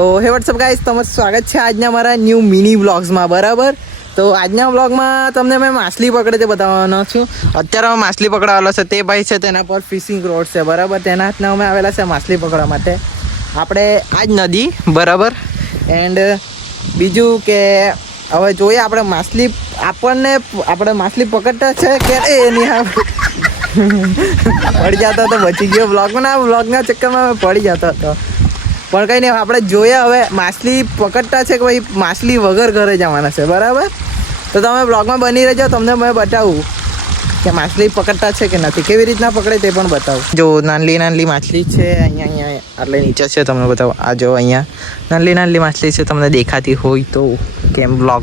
તો હે WhatsApp guys, તમારું સ્વાગત છે આજના મારા ન્યૂ મિની વ્લોગ્સમાં. બરાબર, તો આજના વ્લોગમાં તમને મેં માછલી પકડે તે બતાવવાનો છું. અત્યારે અમે માછલી પકડાવેલો છે, તે ભાઈ છે તેના પર ફિશિંગ રોડ છે. બરાબર, તેના હાથના અમે આવેલા છે માછલી પકડવા માટે. આપણે આ જ નદી, બરાબર. એન્ડ બીજું કે હવે જોઈએ આપણે માછલી પકડતા છે કે એની પડી જતો તો બચી ગયો. વ્લોગના ચક્કરમાં પડી જતો હતો. પણ કંઈ નહીં, આપણે જોઈએ હવે માછલી પકડતા છે કે ભાઈ માછલી વગર ઘરે જવાના છે. બરાબર, તો તમે બ્લોગમાં બની રહેજો, તમને મેં બતાવું કે માછલી પકડતા છે કે નથી, કેવી રીતના પકડે તે પણ બતાવું. જો નાનલી માછલી છે અહીંયા આટલે નીચે છે, તમને બતાવું. આ જો અહીંયા નાનલી માછલી છે, તમને દેખાતી હોય તો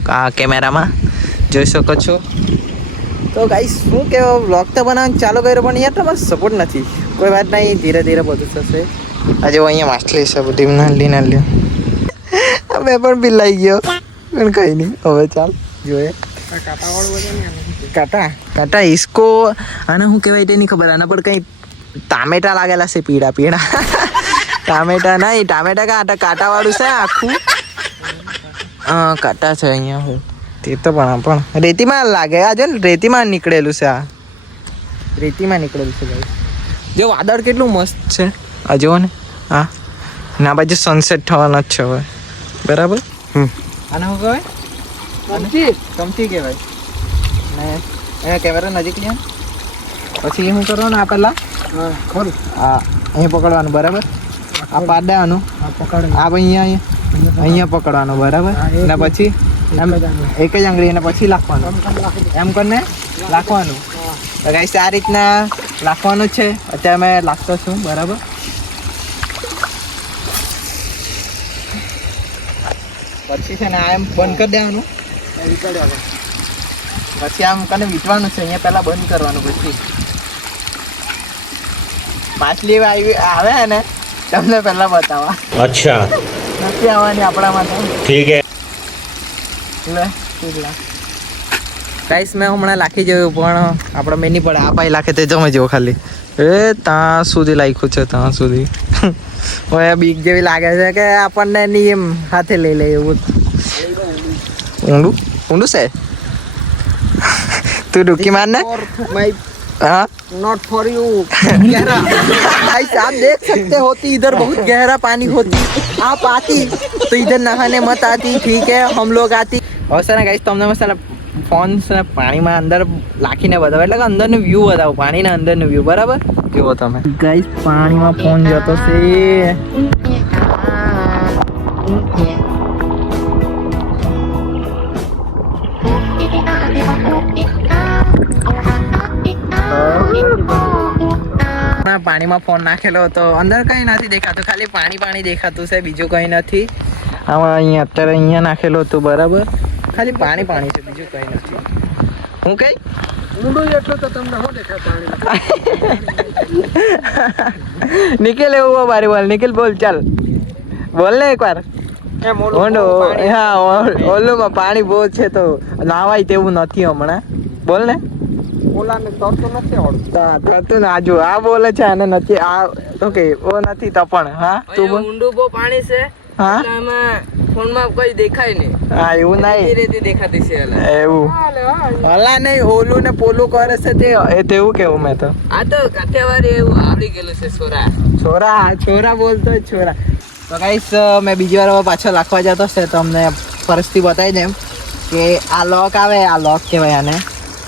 આ કેમેરામાં જોઈ શકો છો. તો ગાઈસ, શું કહેવાય, વ્લોગ તો બનાવવાનું ચાલુ કર્યો પણ યાર તમારો સપોર્ટ નથી. કોઈ વાત નહીં, ધીરે ધીરે બધું થશે. આજે અહીંયા માછલી છે બધી નાનલી મેં પણ બિલાઈ ગયો, પણ કંઈ નહીં. હવે ચાલ જોઈએ. કાંટા ઈસકો આને શું કહેવાય તે નહીં ખબર. આના પર કંઈ ટામેટા લાગેલા છે, પીળા ટામેટા નહીં, કાંટાવાળું છે આખું. હા, કાંટા છે અહીંયા. હું તે તો પણ રેતીમાં લાગે. આ જો ને રેતીમાં નીકળેલું છે. ભાઈ જો વાદળ કેટલું મસ્ત છે, આ જુઓ ને. હા, ના બાજુ સનસેટ થવાનો જ છે હવે. બરાબર. આને શું કહેવાય? કમથી કહેવાય ને. એને કેમેરા નજીક લે, પછી શું કરવાનું? આ પહેલાં અહીંયા પકડવાનું. બરાબર, આ પાડ દેવાનું. આ અહીંયા પકડવાનું. બરાબર, ને પછી એક જ આંગળી, અને પછી લાખવાનું. એમ કરીને લાખવાનું. તો ગાઈસ, આ રીતના લાખવાનું છે. અત્યારે મેં લાખતો છું. બરાબર, પછી છે ને આ એમ બંધ કરી દેવાનું. પછી આમ કને વીંટવાનું છે. અહીંયા પહેલાં બંધ કરવાનું. પછી માછલી આવે ને તમને પહેલાં બતાવવા. અચ્છા, નથી આવવાની આપણામાં તો. ઠીક હે. ગાઈસ, મેં હમણાં લાખી જોયું પણ આપણે મેં નહીં પડે. આ ભાઈ લાખે તે જમે જેવો ખાલી. ત્યાં સુધી લાખ્યું છે, ત્યાં સુધી. હવે બીક જેવી લાગે છે કે આપણને નહીં એમ હાથે લઈ લે એવું. ઊંડું છે. તું ડૂબકી માર ને. हाँ नॉट फॉर यू गहरा। गाइस, आप देख सकते होती इधर बहुत गहरा पानी होती, आप आती तो इधर नहाने मत आती. ठीक है, हम लोग आती. और सर गाइस, તમને મસ્ત ફોન છે પાણીમાં અંદર લાખીને બતાવો, એટલે કે અંદરનો વ્યૂ બતાવો, પાણીના અંદરનો વ્યૂ. બરાબર, જુઓ તમે ગાઈસ, પાણીમાં ફોન જતો છે. પાણીમાં ફોન નાખેલો હતો, અંદર કંઈ નથી દેખાતું, ખાલી પાણી દેખાતું છે, બીજું કંઈ નથી. આમાં અહીંયા નાખેલો હતો. બરાબર, ખાલી પાણી છે, બીજું કંઈ નથી. હું કઈ ઊંડું એટલું તો તમને શું દેખાય પાણી. નિખિલ એવું બારી બોલ. નિખિલ બોલ, ચાલ બોલ ને એકવાર. હા, ઓલુંમાં પાણી બહુ છે તો નાવાય તેવું નથી હમણાં. બોલ ને. ઓલાને તરતો નથી આવડતું. ના જો આ બોલે છે, આને નથી આ. ઓકે, ઓ નથી તો પણ. હા, તું બોલ. ઊંડું બહુ પાણી છે. હા, આમાં ફોનમાં કોઈ દેખાય નહીં. હા, એવું નહીં, રેતી દેખાતી છે. એવું હલા નહીં. ઓલું ને પોલું કરે છે તે તેવું કેવું મેં તો. આ તો કાઠિયાવાડી એવું આવડી ગયેલું છે. છોરા બોલતો છોરા. તો ગાઈસ, મેં બીજી વાર હવે પાછળ લાખવા જતો છે તો અમને પરિસ્થિતિ બતાવી દેમ કે આ લોક આવે, આ લોક કહેવાય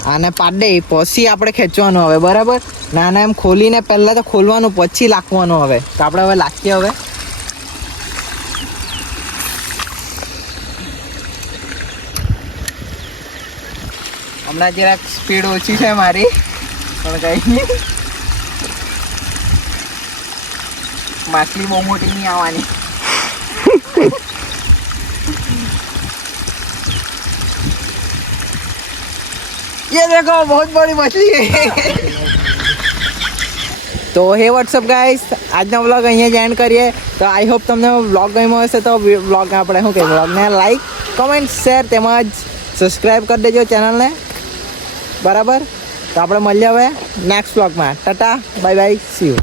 આને પાડ દે, પછી આપણે ખેંચવાનું હવે. બરાબર, નાના એમ ખોલીને પહેલાં તો ખોલવાનું, પછી લાખવાનું. હવે તો આપણે હવે લાખીએ. હવે હમણાં જરાક સ્પીડ ઓછી છે મારી, પણ કંઈ નહીં. માછલી બહુ મોટી નહીં આવવાની. ये देखो, बहुत बड़ी मछली है. તો હે વોટ્સઅપ ગાઈસ, આજનો વ્લોગ અહીંયા જ એન્ડ કરીએ. તો આઈ હોપ તમને વ્લોગ ગમ્યો હશે. તો વ્લોગ આપણે શું કહીએ, વ્લોગને લાઈક, કમેન્ટ, શેર તેમજ સબસ્ક્રાઈબ કરી દેજો ચેનલને. બરાબર, તો આપણે મળીએ હવે નેક્સ્ટ વ્લોગમાં. Tata, bye bye, C you.